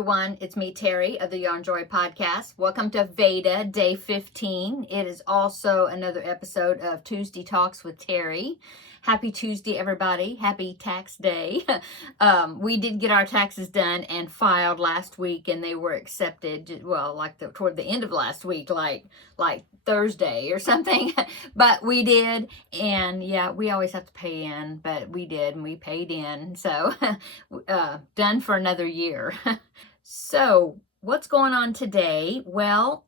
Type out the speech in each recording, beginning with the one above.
everyone, it's me, Terry of the Yarn Joy Podcast. Welcome to VEDA Day 15. It is also another episode of Tuesday Talks with Terry. Happy Tuesday, everybody. Happy tax day. We did get our taxes done and filed last week, and they were accepted, well, like toward the end of last week, like Thursday or something. But we did, and yeah, we always have to pay in, but we did, and we paid in. So done for another year. So what's going on today? Well,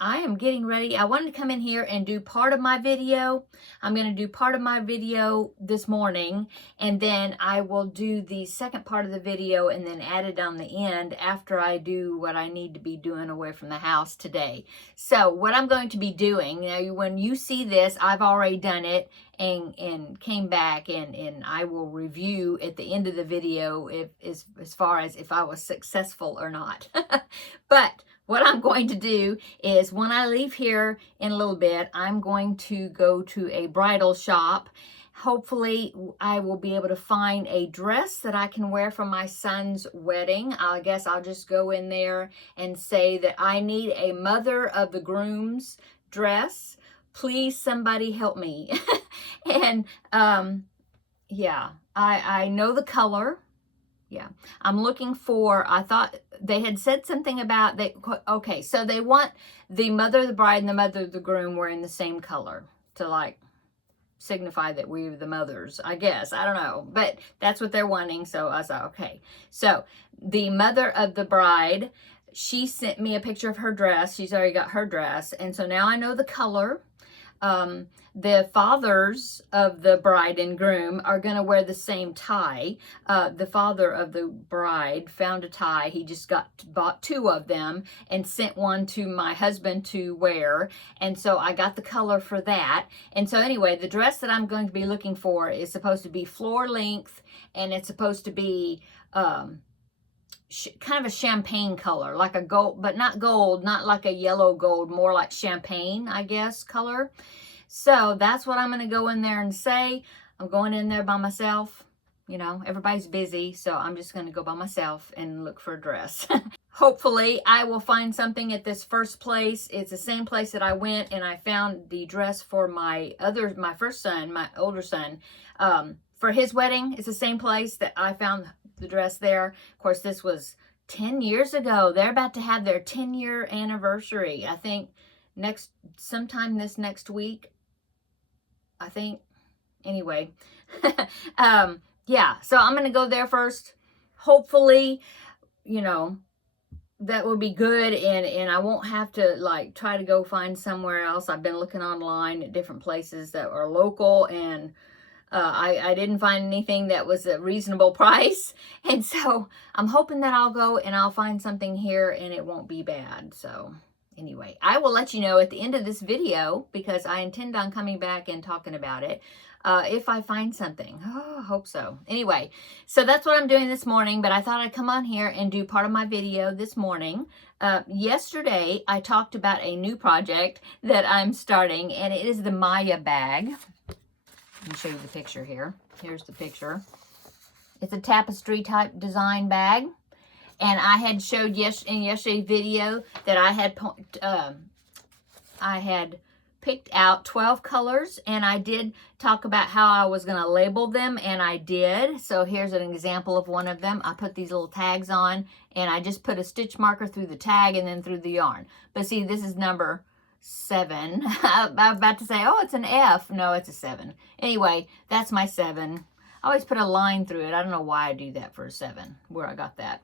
I am getting ready. I wanted to come in here and do part of my video. I'm going to do part of my video this morning, and then I will do the second part of the video and then add it on the end after I do what I need to be doing away from the house today. So what I'm going to be doing, when you see this, I've already done it and came back, and I will review at the end of the video as far as if I was successful or not. But what I'm going to do is when I leave here in a little bit, I'm going to go to a bridal shop. Hopefully I will be able to find a dress that I can wear for my son's wedding. I guess I'll just go in there and say that I need a mother of the groom's dress. Please, somebody help me. And yeah, I know the color. Yeah, I'm looking for, I thought they had said something about, okay, so they want the mother of the bride and the mother of the groom wearing the same color to like signify that we're the mothers, I guess. I don't know, but that's what they're wanting. So I thought, okay. So the mother of the bride, she sent me a picture of her dress. She's already got her dress. And so now I know the color. The fathers of the bride and groom are going to wear the same tie. The father of the bride found a tie. He just bought two of them and sent one to my husband to wear. And so I got the color for that. And so anyway, the dress that I'm going to be looking for is supposed to be floor length, and it's supposed to be kind of a champagne color, like a gold, but not gold, not like a yellow gold, more like champagne, I guess, color. So that's what I'm going to go in there and say. I'm going in there by myself. You know, everybody's busy, so I'm just going to go by myself and look for a dress. Hopefully, I will find something at this first place. It's the same place that I went and I found the dress for my first son, my older son, for his wedding. It's the same place that I found the dress there. Of course, this was 10 years ago. They're about to have their 10-year anniversary. I think sometime this next week. I think. Anyway. Yeah, so I'm going to go there first. Hopefully, you know, that will be good, and I won't have to like try to go find somewhere else. I've been looking online at different places that are local, and I didn't find anything that was a reasonable price. And so I'm hoping that I'll go and I'll find something here and it won't be bad. So anyway, I will let you know at the end of this video, because I intend on coming back and talking about it, if I find something. Oh, I hope so. Anyway, so that's what I'm doing this morning, but I thought I'd come on here and do part of my video this morning. Yesterday, I talked about a new project that I'm starting, and it is the Maya bag. Let me show you the picture here. Here's the picture. It's a tapestry type design bag. And I had showed in yesterday's video that I had picked out 12 colors, and I did talk about how I was going to label them, and I did. So here's an example of one of them. I put these little tags on, and I just put a stitch marker through the tag and then through the yarn. But see, this is number 7. I'm about to say, oh, it's an F. No, it's a 7. Anyway, that's my 7. I always put a line through it. I don't know why I do that for a 7, where I got that.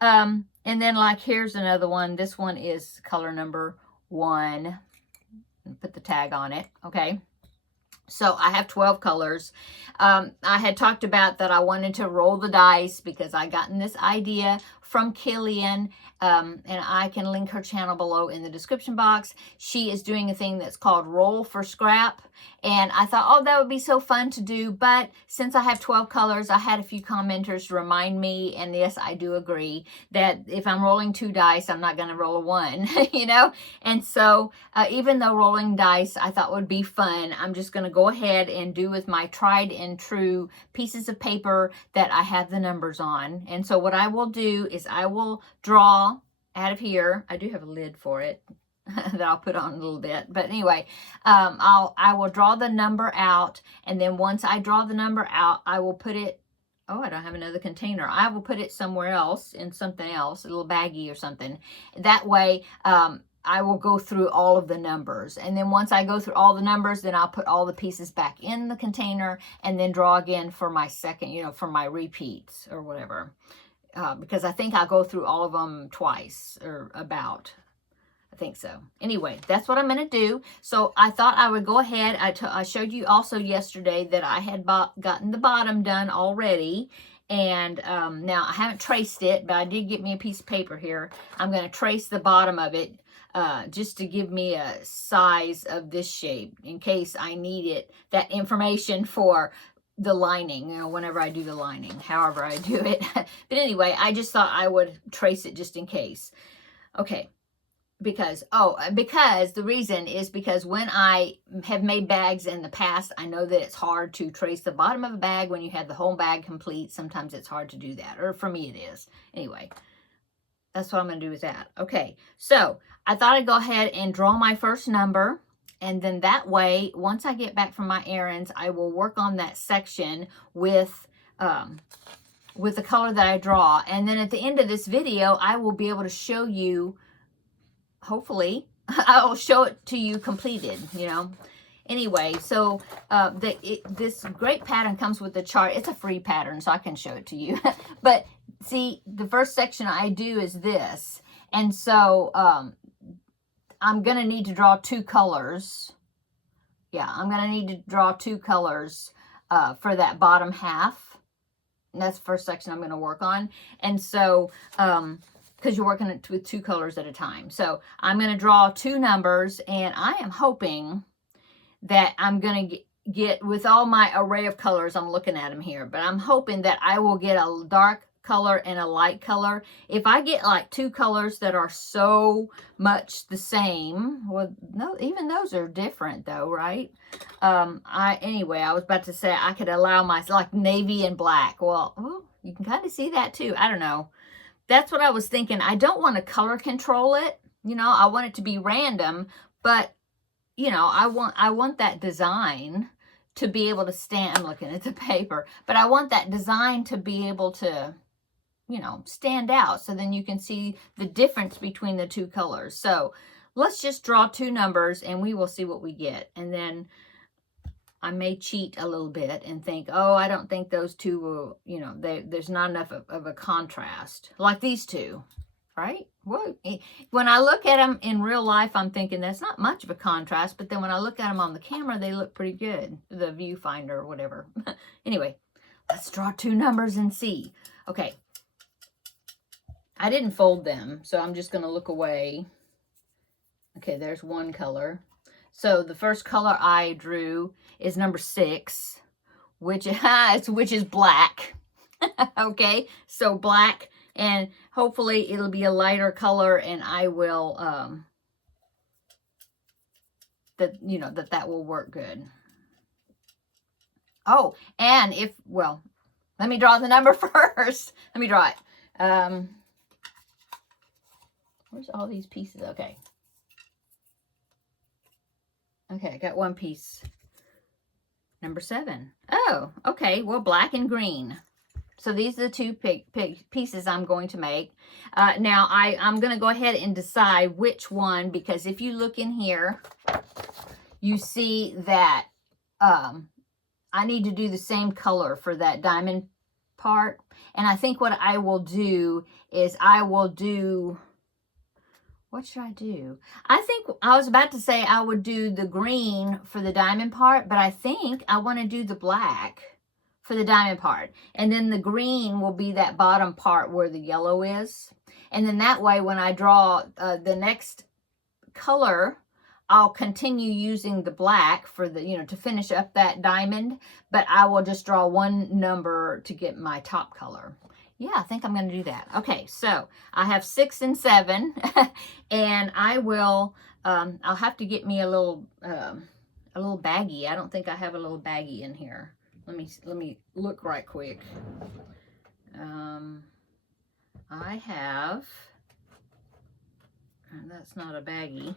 And then like, here's another one. This one is color number 1. Put the tag on it. Okay. So I have 12 colors. I had talked about that I wanted to roll the dice because I gotten this idea from Killian, and I can link her channel below in the description box. She is doing a thing that's called Roll for Scrap, and I thought, oh, that would be so fun to do, but since I have 12 colors, I had a few commenters remind me, and yes, I do agree, that if I'm rolling 2 dice, I'm not going to roll a 1, you know, and so even though rolling dice I thought would be fun, I'm just going to go ahead and do with my tried and true pieces of paper that I have the numbers on. And so what I will do is I will draw out of here. I do have a lid for it that I'll put on a little bit. But anyway, I will draw the number out. And then once I draw the number out, I will put it, oh, I don't have another container. I will put it somewhere else, in something else, a little baggie or something. That way, I will go through all of the numbers. And then once I go through all the numbers, then I'll put all the pieces back in the container and then draw again for my second, you know, for my repeats or whatever. Because I think I'll go through all of them twice, or about. I think so. Anyway, that's what I'm going to do. So I thought I would go ahead. I showed you also yesterday that I had gotten the bottom done already. And now I haven't traced it, but I did get me a piece of paper here. I'm going to trace the bottom of it just to give me a size of this shape in case I need it, that information for the lining, you know, whenever I do the lining, however I do it. But anyway, I just thought I would trace it just in case. Okay. Because the reason is because when I have made bags in the past, I know that it's hard to trace the bottom of a bag when you have the whole bag complete. Sometimes it's hard to do that, or for me it is. Anyway, that's what I'm going to do with that. Okay, so I thought I'd go ahead and draw my first number. And then that way, once I get back from my errands, I will work on that section with the color that I draw. And then at the end of this video, I will be able to show you, hopefully, I will show it to you completed, you know. Anyway, so this great pattern comes with the chart. It's a free pattern, so I can show it to you. But see, the first section I do is this. And so I'm going to need to draw two colors. Yeah, I'm going to need to draw two colors for that bottom half. And that's the first section I'm going to work on. And so, because you're working with two colors at a time. So I'm going to draw two numbers, and I am hoping that I'm going to get, with all my array of colors, I'm looking at them here, but I'm hoping that I will get a dark color and a light color. If I get like two colors that are so much the same, well, no, even those are different though, right? Anyway, I was about to say I could allow my, like navy and black. Well, you can kind of see that too. I don't know. That's what I was thinking. I don't want to color control it. You know, I want it to be random, but you know, I want that design to be able to stand. I'm looking at the paper, but I want that design to be able to, you know, stand out. So then you can see the difference between the two colors. So let's just draw two numbers and we will see what we get. And then I may cheat a little bit and think, oh, I don't think those two will, you know, there's not enough of a contrast like these two, right? Well, when I look at them in real life, I'm thinking that's not much of a contrast. But then when I look at them on the camera, they look pretty good. The viewfinder or whatever. Anyway, let's draw two numbers and see. Okay. I didn't fold them, so I'm just going to look away. Okay, there's one color. So the first color I drew is number 6, which is black. Okay, so black, and hopefully it'll be a lighter color, and I will that will work good. Oh, and let me draw the number first. Let me draw it. Where's all these pieces? Okay. Okay, I got one piece. Number 7. Oh, okay. Well, black and green. So these are the two pieces I'm going to make. Now, I'm going to go ahead and decide which one, because if you look in here, you see that I need to do the same color for that diamond part. And I think what I will do is what should I do? I think I was about to say I would do the green for the diamond part, but I think I want to do the black for the diamond part. And then the green will be that bottom part where the yellow is. And then that way, when I draw the next color, I'll continue using the black for the, you know, to finish up that diamond, but I will just draw one number to get my top color. Yeah, I think I'm going to do that. Okay, so I have 6 and 7, and I will, I'll have to get me a little baggie. I don't think I have a little baggie in here. Let me look right quick. I have, and that's not a baggie.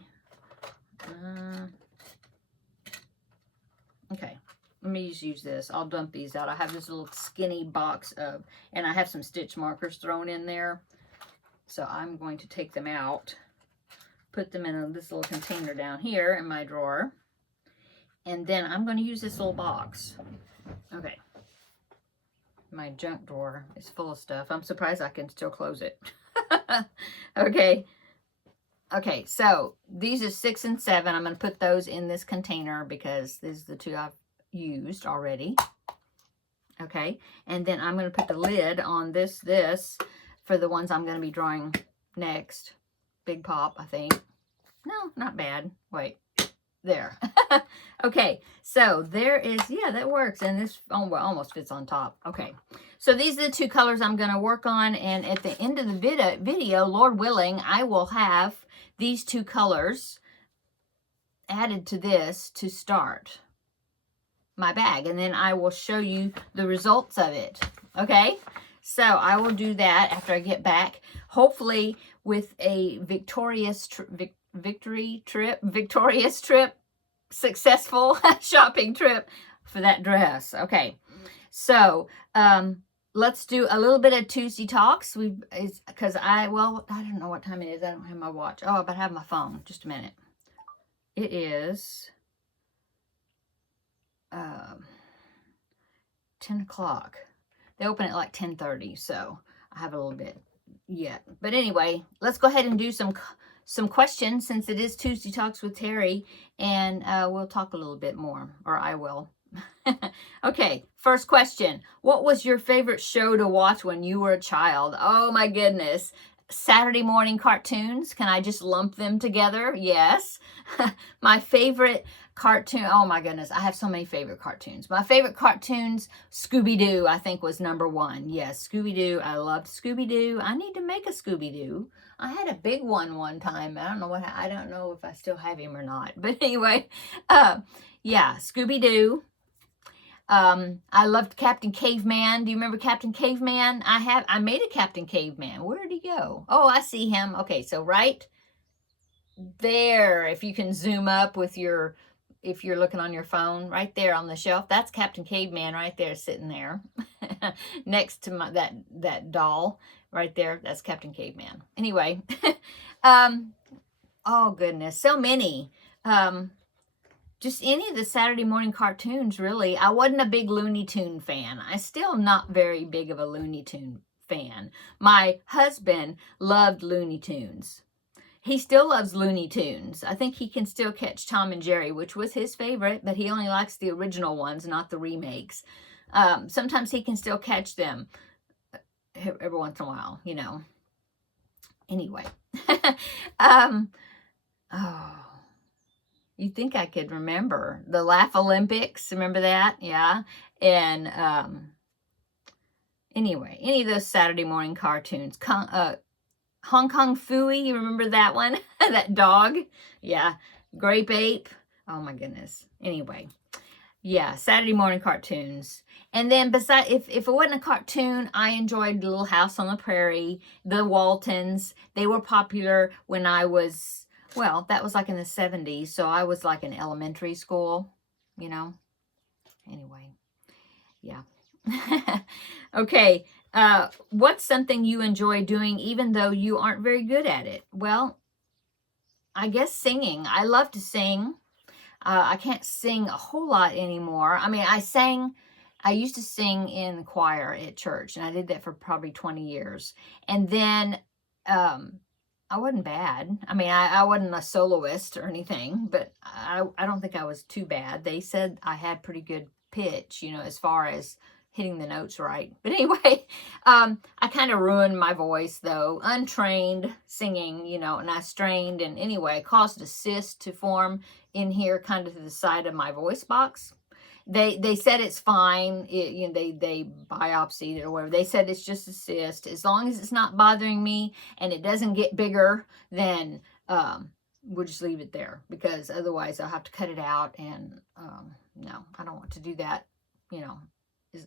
Okay, let me just use this. I'll dump these out. I have this little skinny box of, and I have some stitch markers thrown in there. So I'm going to take them out, put them in this little container down here in my drawer. And then I'm going to use this little box. Okay. My junk drawer is full of stuff. I'm surprised I can still close it. Okay. Okay, so these are 6 and 7. I'm going to put those in this container because these are the two I've used already. Okay, and then I'm going to put the lid on this for the ones I'm going to be drawing next. Big pop, I think. No, not bad. Wait, there. Okay, so there is, yeah, that works. And this almost fits on top. Okay, so these are the two colors I'm going to work on. And at the end of the video, Lord willing, I will have these two colors added to this to start my bag. And then I will show you the results of it. Okay, so I will do that after I get back. Hopefully with a victorious trip, successful shopping trip for that dress. Okay, so let's do a little bit of Tuesday Talks. Because I don't know what time it is. I don't have my watch. Oh, but I have my phone. Just a minute. It is 10 o'clock. They open at like 10:30, so I have a little bit yet. But anyway, let's go ahead and do some questions since it is Tuesday Talks with Terri, and we'll talk a little bit more, or I will. Okay, first question. What was your favorite show to watch when you were a child? Oh my goodness. Saturday morning cartoons. Can I just lump them together? Yes. My favorite cartoon. Oh my goodness. I have so many favorite cartoons. My favorite cartoons, Scooby-Doo, I think was #1. Yes, Scooby-Doo. I loved Scooby-Doo. I need to make a Scooby-Doo. I had a big one time. I don't know if I still have him or not. But anyway, yeah, Scooby-Doo. I loved Captain Caveman. Do you remember Captain Caveman? I made a Captain Caveman. Where did he go? Oh, I see him. Okay, so right there, if you can zoom up with if you're looking on your phone, right there on the shelf, that's Captain Caveman right there sitting there next to that doll right there. That's Captain Caveman. Anyway, oh goodness, so many. Just any of the Saturday morning cartoons, really. I wasn't a big Looney Tune fan. I'm still not very big of a Looney Tune fan. My husband loved Looney Tunes. He still loves Looney Tunes. I think he can still catch Tom and Jerry, which was his favorite, but he only likes the original ones, not the remakes. Sometimes he can still catch them every once in a while, you know. Anyway. Oh. You'd think I could remember the Laugh Olympics. Remember that? Yeah. And anyway, any of those Saturday morning cartoons. Hong Kong Phooey, you remember that one? That dog? Yeah. Grape Ape. Oh my goodness. Anyway. Yeah, Saturday morning cartoons. And then besides, if it wasn't a cartoon, I enjoyed Little House on the Prairie, the Waltons. They were popular when I was... Well, that was like in the 70s, so I was like in elementary school, you know. Anyway, yeah. Okay, what's something you enjoy doing even though you aren't very good at it? Well, I guess singing. I love to sing. I can't sing a whole lot anymore. I mean, I used to sing in the choir at church, and I did that for probably 20 years. And then... I wasn't bad. I mean, I wasn't a soloist or anything, but I don't think I was too bad. They said I had pretty good pitch, you know, as far as hitting the notes right. But anyway, I kind of ruined my voice, though. Untrained singing, you know, and I strained. And anyway, it caused a cyst to form in here, kind of to the side of my voice box. They said it's fine. You know, they biopsied it or whatever. They said it's just a cyst. As long as it's not bothering me and it doesn't get bigger, then we'll just leave it there, because otherwise I'll have to cut it out. And no, I don't want to do that, you know,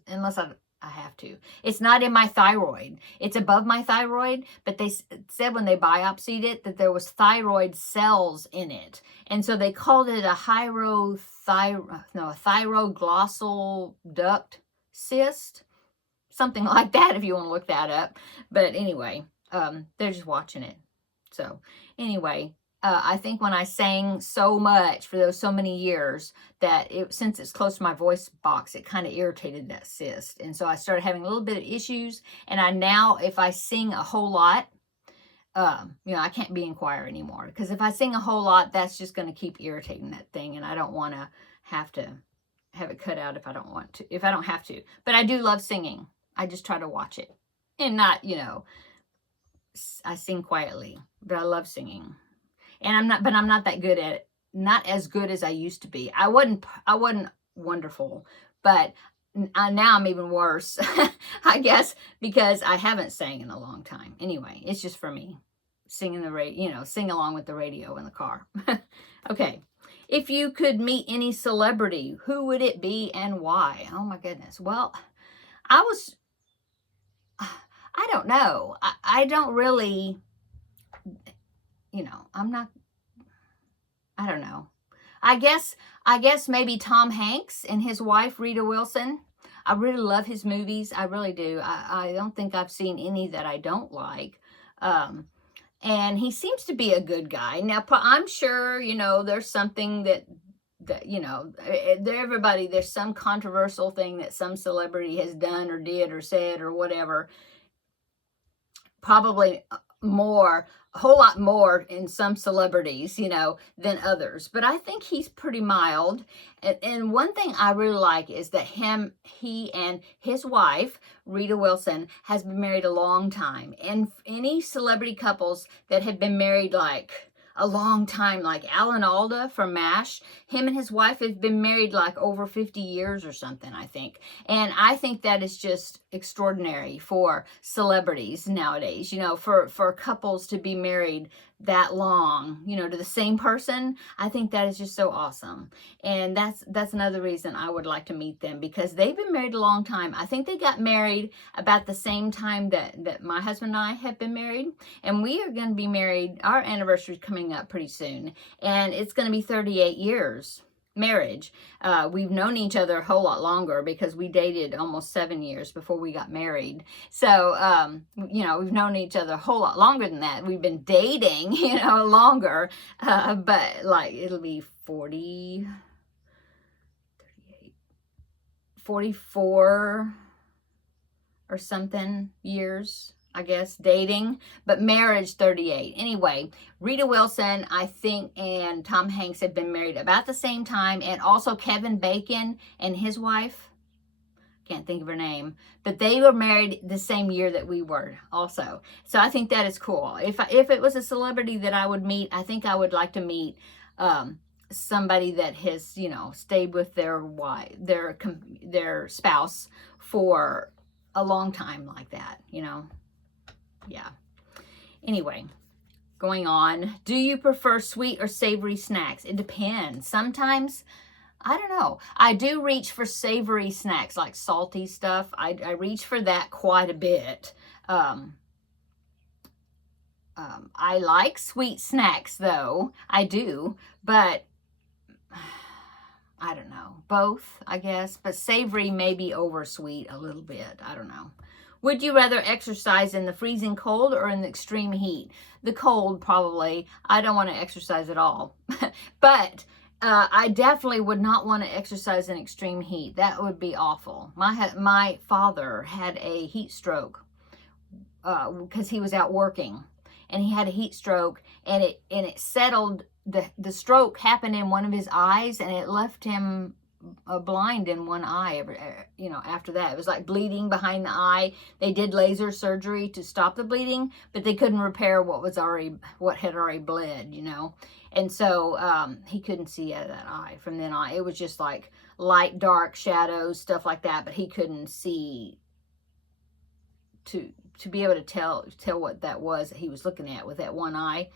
unless I have to. It's not in my thyroid. It's above my thyroid, but they said when they biopsied it that there was thyroid cells in it. And so they called it a thyroglossal duct cyst. Something like that if you want to look that up. But anyway, they're just watching it. So anyway, I think when I sang so much for those so many years that since it's close to my voice box, it kind of irritated that cyst. And so I started having a little bit of issues. And I now, if I sing a whole lot, I can't be in choir anymore. Because if I sing a whole lot, that's just going to keep irritating that thing. And I don't want to have it cut out if I don't want to, if I don't have to. But I do love singing. I just try to watch it. And not, I sing quietly, but I love singing. And I'm not that good at it. Not as good as I used to be. I wasn't wonderful, but now I'm even worse, I guess, because I haven't sang in a long time. Anyway, it's just for me. Sing along with the radio in the car. Okay. If you could meet any celebrity, who would it be and why? Oh my goodness. Well, I don't know. I don't really, I don't know. I guess maybe Tom Hanks and his wife, Rita Wilson. I really love his movies. I really do. I don't think I've seen any that I don't like. And he seems to be a good guy. Now, I'm sure, there's something that there's some controversial thing that some celebrity has done or did or said or whatever. Probably a whole lot more in some celebrities, than others. But I think he's pretty mild. And one thing I really like is that he and his wife, Rita Wilson, has been married a long time. And any celebrity couples that have been married like a long time, like Alan Alda from MASH, him and his wife have been married like over 50 years or something, I think. And I think that is just extraordinary for celebrities nowadays, for couples to be married that long, to the same person. I think that is just so awesome. And that's another reason I would like to meet them, because they've been married a long time. I think they got married about the same time that my husband and I have been married. And we are going to be married, our anniversary is coming up pretty soon. And it's going to be 38 years marriage. We've known each other a whole lot longer because we dated almost 7 years before we got married. So, we've known each other a whole lot longer than that. We've been dating, longer, but like it'll be 44 or something years, I guess, dating, but marriage 38. Anyway, Rita Wilson, I think, and Tom Hanks have been married about the same time, and also Kevin Bacon and his wife, can't think of her name, but they were married the same year that we were also. So I think that is cool. If it was a celebrity that I would meet, I think I would like to meet somebody that has, stayed with their spouse for a long time like that, Yeah. Anyway, going on. Do you prefer sweet or savory snacks? It depends. Sometimes, I don't know. I do reach for savory snacks, like salty stuff. I reach for that quite a bit. I like sweet snacks, though. I do. But, I don't know. Both, I guess. But savory may be over sweet a little bit. I don't know. Would you rather exercise in the freezing cold or in the extreme heat? The cold, probably. I don't want to exercise at all. But I definitely would not want to exercise in extreme heat. That would be awful. My father had a heat stroke because he was out working. And he had a heat stroke, and it settled. The stroke happened in one of his eyes, and it left him blind in one eye. After that, it was like bleeding behind the eye. They did laser surgery to stop the bleeding, but they couldn't repair what had already bled. And so he couldn't see out of that eye from then on. It was just like light, dark shadows, stuff like that, but he couldn't see to be able to tell what that was that he was looking at with that one eye.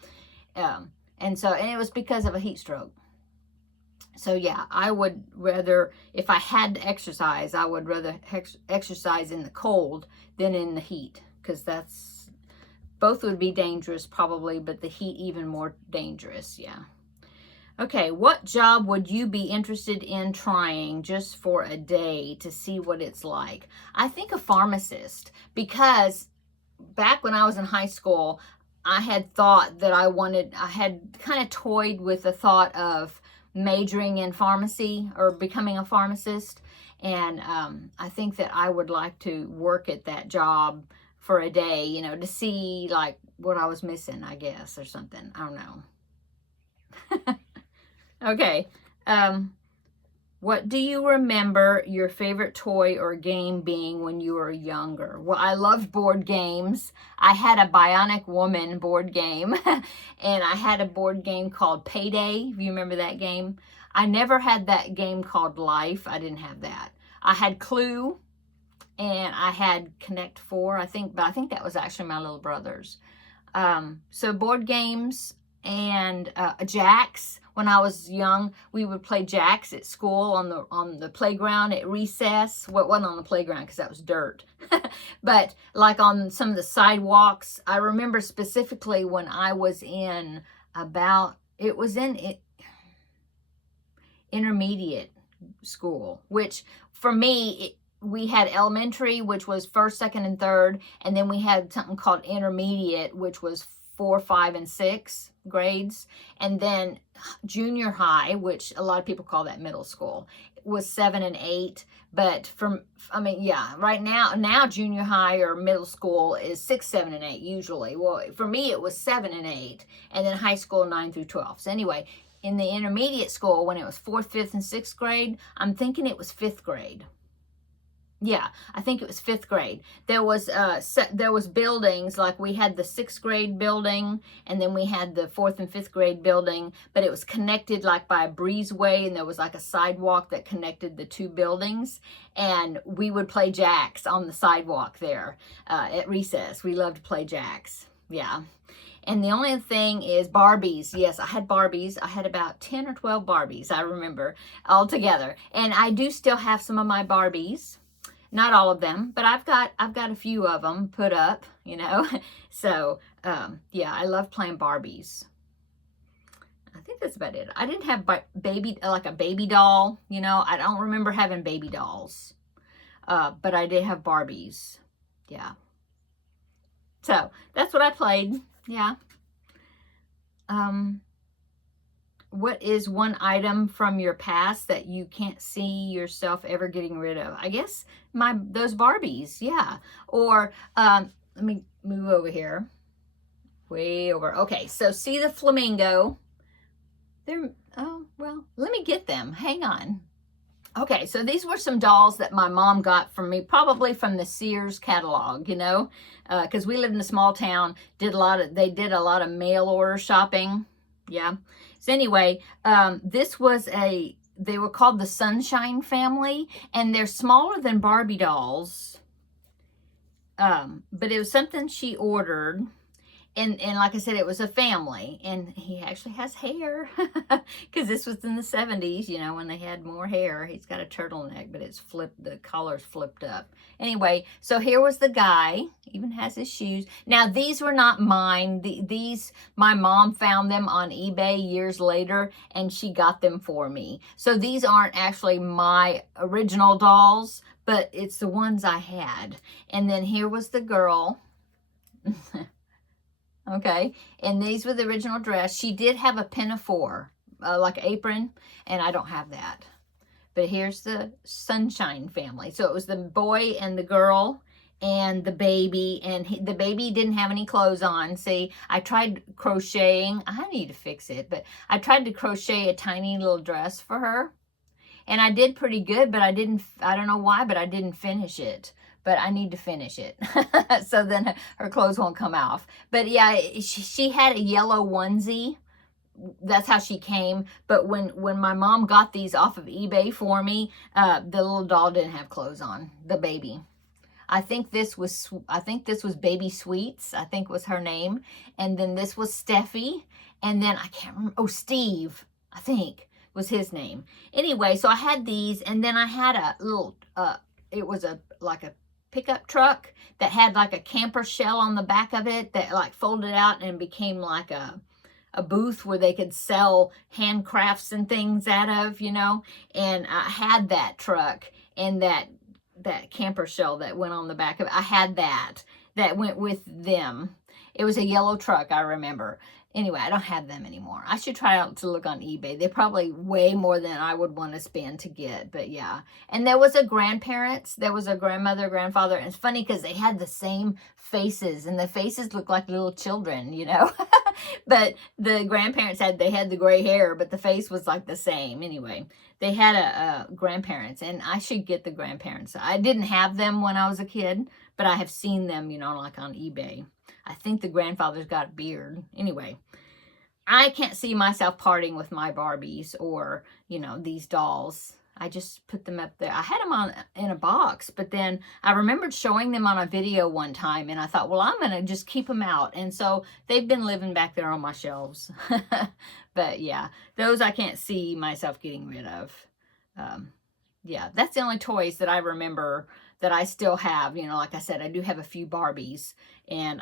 And it was because of a heat stroke. So yeah, I would rather, if I had to exercise, I would rather exercise in the cold than in the heat, because both would be dangerous probably, but the heat even more dangerous. Yeah. Okay, what job would you be interested in trying just for a day to see what it's like? I think a pharmacist, because back when I was in high school, I had thought that I had kind of toyed with the thought of majoring in pharmacy or becoming a pharmacist. And I think that I would like to work at that job for a day, you know, to see like what I was missing, I guess, or something. I don't know. Okay. What do you remember your favorite toy or game being when you were younger? Well, I loved board games. I had a Bionic Woman board game, and I had a board game called Payday. If you remember that game. I never had that game called Life. I didn't have that. I had Clue, and I had Connect Four, I think, but I think that was actually my little brother's. So board games and jacks. When I was young, we would play jacks at school on the playground at recess. Well, it wasn't on the playground because that was dirt, but like on some of the sidewalks. I remember specifically when I was in intermediate school, which for me, we had elementary, which was first, second, and third, and then we had something called intermediate, which was 4, 5, and 6 grades, and then junior high, which a lot of people call that middle school, was 7 and 8. But right now junior high or middle school is 6, 7, and 8 usually. Well, for me it was 7 and 8, and then high school 9 through 12. So anyway, in the intermediate school, when it was 4th, 5th, and 6th grade, I'm thinking it was 5th grade. Yeah, I think it was 5th grade. There was buildings, like we had the 6th grade building, and then we had the 4th and 5th grade building, but it was connected like by a breezeway, and there was like a sidewalk that connected the two buildings, and we would play jacks on the sidewalk there at recess. We loved to play jacks. Yeah. And the only thing is Barbies. Yes, I had Barbies. I had about 10 or 12 Barbies, I remember, all together. And I do still have some of my Barbies. Not all of them, but I've got a few of them put up, you know. So, yeah, I love playing Barbies. I think that's about it. I didn't have like a baby doll, you know. I don't remember having baby dolls. But I did have Barbies. Yeah. So, that's what I played. Yeah. What is one item from your past that you can't see yourself ever getting rid of? I guess those Barbies, yeah. Or let me move over here. Way over. Okay, so see the flamingo. Well, let me get them. Hang on. Okay, so these were some dolls that my mom got from me, probably from the Sears catalog, you know, because we lived in a small town. They did a lot of mail order shopping. Yeah. So anyway, they were called the Sunshine Family, and they're smaller than Barbie dolls. But it was something she ordered. And like I said, it was a family, and he actually has hair because this was in the 70s, you know, when they had more hair. He's got a turtleneck, but it's flipped, the collar's flipped up. Anyway, so here was the guy, even has his shoes. Now, these were not mine. My mom found them on eBay years later, and she got them for me. So these aren't actually my original dolls, but it's the ones I had. And then here was the girl. Okay, and these were the original dress. She did have a pinafore, like apron, and I don't have that. But here's the Sunshine Family. So it was the boy and the girl and the baby, and the baby didn't have any clothes on. See, I tried crocheting. I need to fix it, but I tried to crochet a tiny little dress for her, and I did pretty good, but I don't know why, but I didn't finish it. But I need to finish it. So then her clothes won't come off. But yeah, she had a yellow onesie. That's how she came. But when my mom got these off of eBay for me, the little doll didn't have clothes on, the baby. I think this was Baby Sweets, I think was her name. And then this was Steffi. And then I can't remember, Steve, I think. was his name. Anyway, so I had these, and then I had a little, it was like a pickup truck that had like a camper shell on the back of it that like folded out and became like a booth where they could sell handcrafts and things out of, you know. And I had that truck and that camper shell that went on the back of it. I had that went with them. It was a yellow truck, I remember. Anyway, I don't have them anymore. I should try out to look on eBay. They're probably way more than I would want to spend to get, but yeah. And there was a grandparents. There was a grandmother, grandfather. And it's funny because they had the same faces, and the faces looked like little children, you know. But the grandparents they had the gray hair, but the face was like the same. Anyway, they had a grandparents, and I should get the grandparents. I didn't have them when I was a kid, but I have seen them, you know, like on eBay. I think the grandfather's got a beard. Anyway, I can't see myself parting with my Barbies or, you know, these dolls. I just put them up there. I had them in a box, but then I remembered showing them on a video one time, and I thought, well, I'm going to just keep them out. And so they've been living back there on my shelves. But yeah, those I can't see myself getting rid of. Yeah, that's the only toys that I remember that I still have. You know, like I said, I do have a few Barbies, and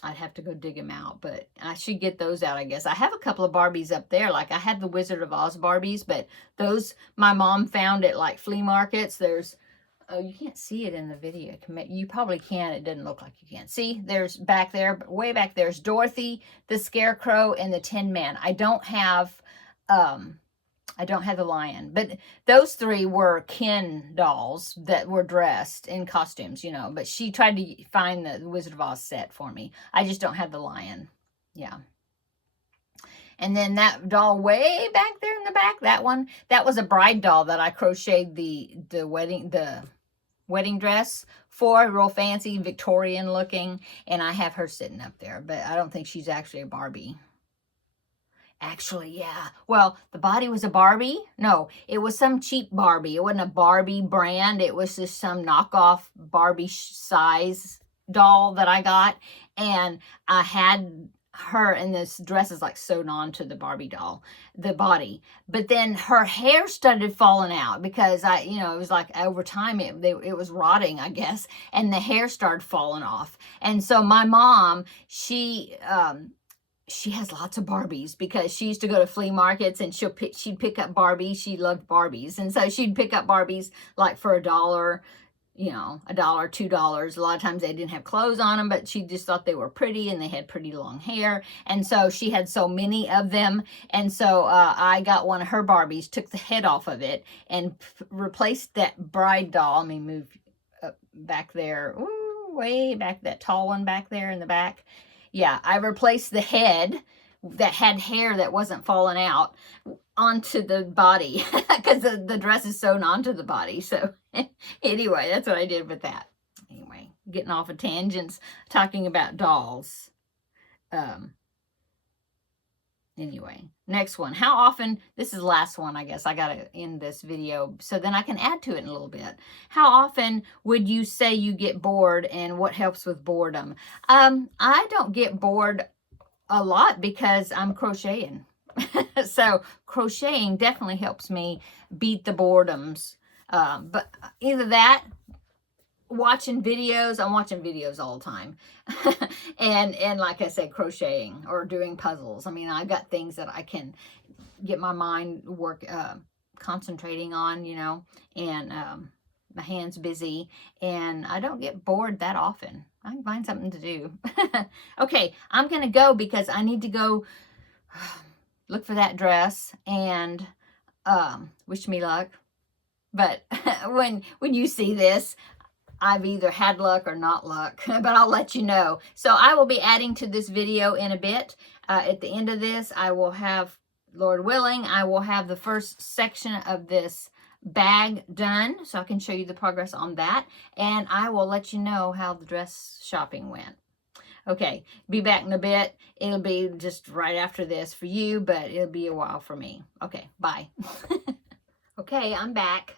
I'd have to go dig them out, but I should get those out, I guess. I have a couple of Barbies up there. Like, I have the Wizard of Oz Barbies, but those my mom found at, like, flea markets. There's, oh, you can't see it in the video. You probably can. It doesn't look like you can. See, there's back there, way back there's Dorothy, the Scarecrow, and the Tin Man. I don't have the lion, but those three were Ken dolls that were dressed in costumes, you know, but she tried to find the Wizard of Oz set for me. I just don't have the lion. Yeah. And then that doll way back there in the back, that was a bride doll that I crocheted the wedding dress for, real fancy, Victorian looking, and I have her sitting up there, but I don't think she's actually a Barbie. Actually, yeah. Well, the body was a Barbie. No, it was some cheap Barbie. It wasn't a Barbie brand. It was just some knockoff Barbie size doll that I got. And I had her, and this dress is like sewn on to the Barbie doll, the body. But then her hair started falling out because it was like over time it was rotting, I guess. And the hair started falling off. And so my mom, she has lots of Barbies because she used to go to flea markets, and she'd pick up Barbies. She loved Barbies. And so she'd pick up Barbies like for $1, you know, $1, $2. A lot of times they didn't have clothes on them, but she just thought they were pretty, and they had pretty long hair. And so she had so many of them. And so I got one of her Barbies, took the head off of it, and replaced that bride doll. Let me move up back there. Ooh, way back, that tall one back there in the back. Yeah, I replaced the head that had hair that wasn't falling out onto the body because the dress is sewn onto the body. So anyway, that's what I did with that. Anyway, getting off of tangents, talking about dolls. Anyway, next one. How often, this is the last one, I guess. I got to end this video so then I can add to it in a little bit. How often would you say you get bored, and what helps with boredom? I don't get bored a lot because I'm crocheting. So crocheting definitely helps me beat the boredoms. But either that, watching videos. I'm watching videos all the time. and like I said, crocheting or doing puzzles. I mean, I got things that I can get my mind concentrating on, you know, and my hands busy, and I don't get bored that often. I can find something to do. Okay, I'm going to go because I need to go look for that dress, and wish me luck. But when you see this, I've either had luck or not luck, but I'll let you know. So I will be adding to this video in a bit. At the end of this, I will have, Lord willing, I will have the first section of this bag done, so I can show you the progress on that. And I will let you know how the dress shopping went. Okay, be back in a bit. It'll be just right after this for you, but it'll be a while for me. Okay, bye. Okay. Okay, I'm back.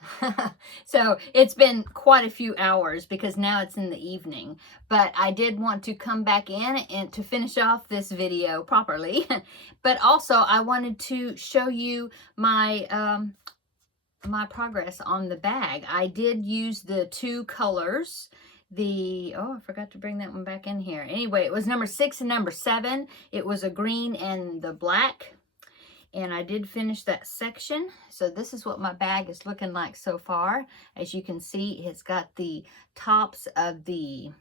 So it's been quite a few hours because now it's in the evening, but I did want to come back in and to finish off this video properly. But also I wanted to show you my my progress on the bag. I did use the two colors. Oh, I forgot to bring that one back in here. Anyway, it was number 6 and number 7. It was a green and the black. And I did finish that section. So this is what my bag is looking like so far. As you can see, it's got the tops of the,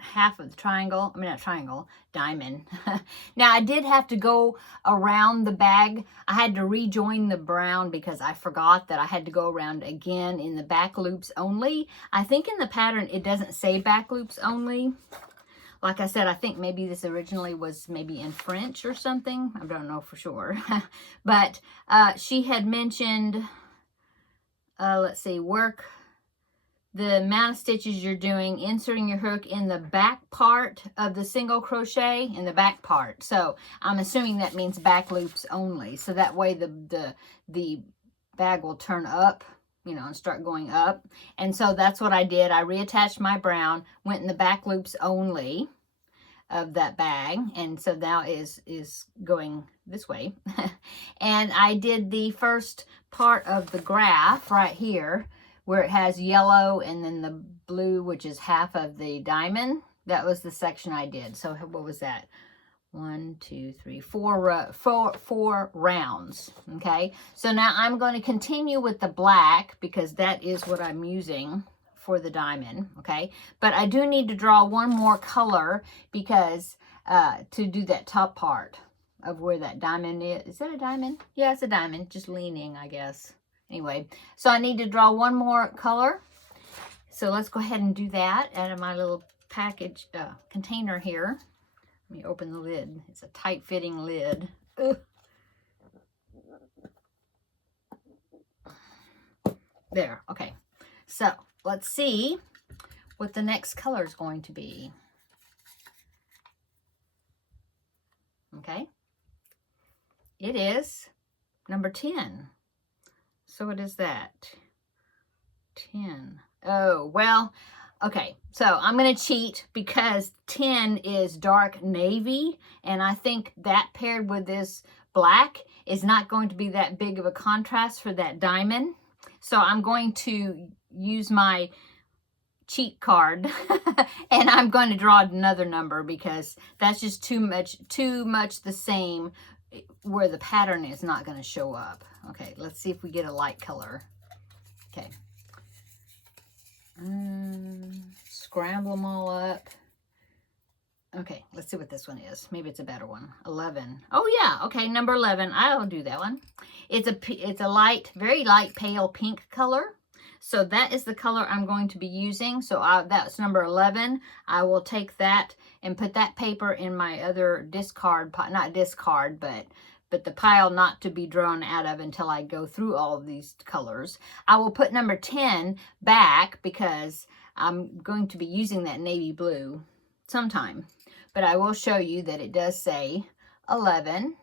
half of the triangle. Not triangle, diamond. Now, I did have to go around the bag. I had to rejoin the brown because I forgot that I had to go around again in the back loops only. I think in the pattern, it doesn't say back loops only. Like I said, I think maybe this originally was maybe in French or something. I don't know for sure. But she had mentioned, let's see, work the amount of stitches you're doing, inserting your hook in the back part of the single crochet in the back part. So I'm assuming that means back loops only. So that way the bag will turn up, you know, and start going up. And so that's what I did. I reattached my brown, went in the back loops only of that bag, and so now is going this way. And I did the first part of the graph right here where it has yellow and then the blue, which is half of the diamond. That was the section I did. So what was that? 1, 2, 3, 4 rounds. Okay, so now I'm going to continue with the black because that is what I'm using for the diamond. Okay, but I do need to draw one more color because to do that top part of where that diamond is. Is that a diamond? Yeah, it's a diamond, just leaning, I guess. Anyway, so I need to draw one more color. So let's go ahead and do that out of my little package container here. Let me open the lid. It's a tight-fitting lid. Ugh. There, okay. So let's see what the next color is going to be. Okay. It is number 10. So what is that? 10. Oh, well, okay, so I'm going to cheat because 10 is dark navy, and I think that paired with this black is not going to be that big of a contrast for that diamond. So I'm going to use my cheat card and I'm going to draw another number because that's just too much the same where the pattern is not going to show up. Okay, let's see if we get a light color. Okay. Scramble them all up. Okay, let's see what this one is. Maybe it's a better one. 11. Oh yeah, okay, number 11. I'll do that one. It's a light, very light pale pink color. So that is the color I'm going to be using. So that's number 11. I will take that and put that paper in my other discard, not discard, but the pile not to be drawn out of until I go through all of these colors. I will put number 10 back because I'm going to be using that navy blue sometime. But I will show you that it does say 11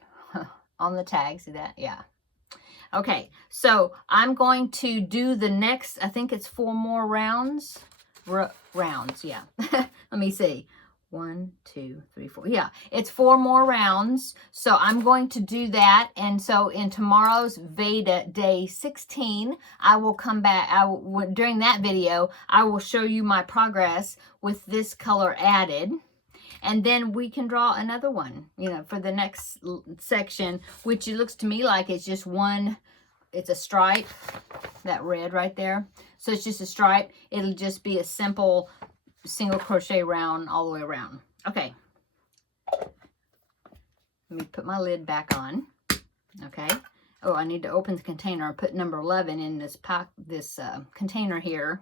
on the tag. See that? Yeah. Okay, so I'm going to do the next, I think it's 4 more rounds. Rounds, yeah. Let me see. 1, 2, 3, 4. Yeah, it's 4 more rounds. So I'm going to do that. And so in tomorrow's VEDA day 16, I will come back. During that video, I will show you my progress with this color added. And then we can draw another one, you know, for the next section, which it looks to me like it's just one, it's a stripe, that red right there. So it's just a stripe. It'll just be a simple single crochet round all the way around. Okay. Let me put my lid back on. Okay. Oh, I need to open the container and put number 11 in this container here.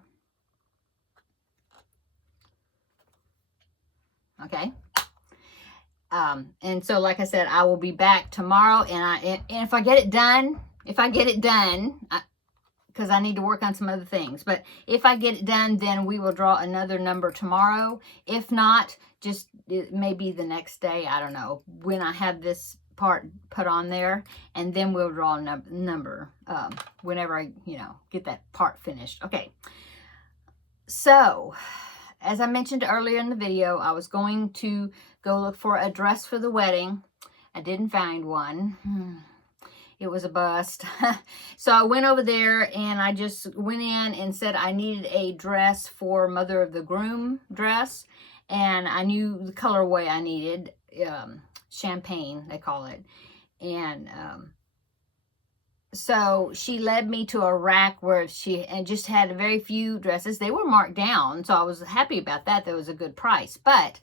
Okay. And so like I said, I will be back tomorrow, and if I get it done, because I need to work on some other things, but if I get it done, then we will draw another number tomorrow. If not, just maybe the next day, I don't know, when I have this part put on there, and then we'll draw a number whenever I, get that part finished. Okay, so as I mentioned earlier in the video, I was going to go look for a dress for the wedding. I didn't find one. It was a bust. So I went over there and I just went in and said I needed a dress for mother of the groom dress. And I knew the colorway I needed, champagne, they call it. And so she led me to a rack where she just had very few dresses. They were marked down, so I was happy about that. That was a good price. But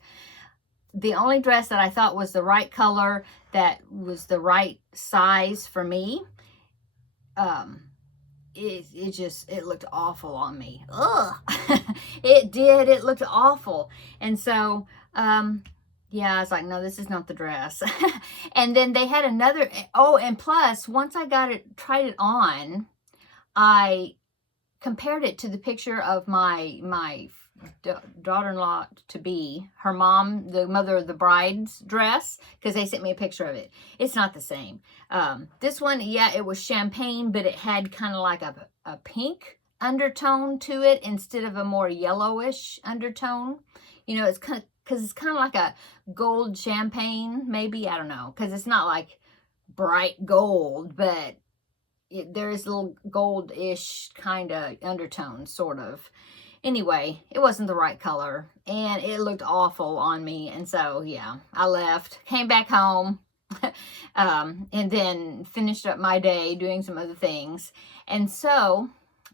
the only dress that I thought was the right color, that was the right size for me, it looked awful on me. Ugh. It did. It looked awful. And so, yeah, I was like, no, this is not the dress. And then they had another, and plus, once I tried it on, I compared it to the picture of my daughter-in-law to be, her mom, the mother of the bride's dress, because they sent me a picture of it. It's not the same. This one, yeah, it was champagne, but it had kind of like a pink undertone to it instead of a more yellowish undertone. It's kind of, because it's kind of like a gold champagne, maybe, I don't know, because it's not like bright gold, but there is a little gold-ish kind of undertone, sort of. Anyway, it wasn't the right color, and it looked awful on me, and so, yeah, I left, came back home, and then finished up my day doing some other things. And so,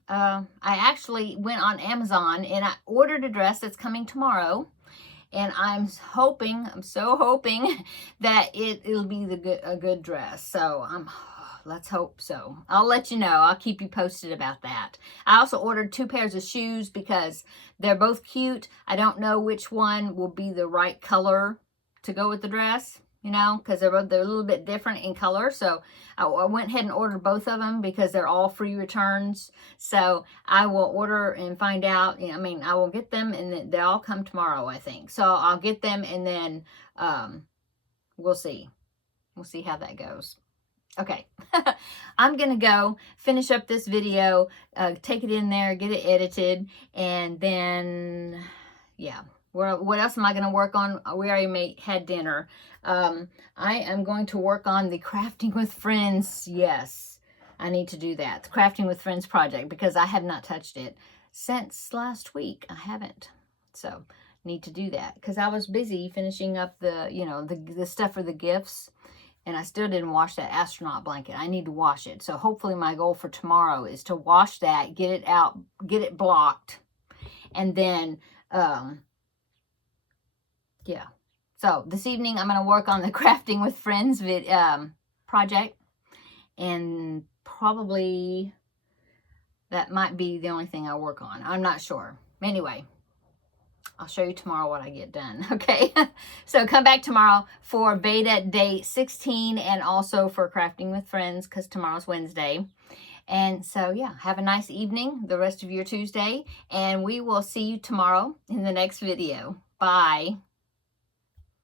I actually went on Amazon, and I ordered a dress that's coming tomorrow, and I'm so hoping that it'll be a good dress. So, let's hope so. I'll let you know. I'll keep you posted about that. I also ordered 2 pairs of shoes because they're both cute. I don't know which one will be the right color to go with the dress, because they're a little bit different in color. So I went ahead and ordered both of them because they're all free returns. So I will order and find out. I will get them, and they all come tomorrow, I think. So I'll get them, and then we'll see. We'll see how that goes. Okay, I'm going to go finish up this video, take it in there, get it edited, and then, yeah, what else am I going to work on? We already had dinner. I am going to work on the Crafting with Friends. Yes, I need to do that. The Crafting with Friends project, because I have not touched it since last week. I haven't. So, need to do that, because I was busy finishing up the stuff for the gifts. And I still didn't wash that astronaut blanket. I need to wash it. So hopefully my goal for tomorrow is to wash that, get it out, get it blocked. And then, yeah. So this evening I'm going to work on the Crafting with Friends project. And probably that might be the only thing I work on. I'm not sure. Anyway. I'll show you tomorrow what I get done, okay? So come back tomorrow for VEDA Day 16 and also for Crafting with Friends, because tomorrow's Wednesday. And so, yeah, have a nice evening, the rest of your Tuesday, and we will see you tomorrow in the next video. Bye.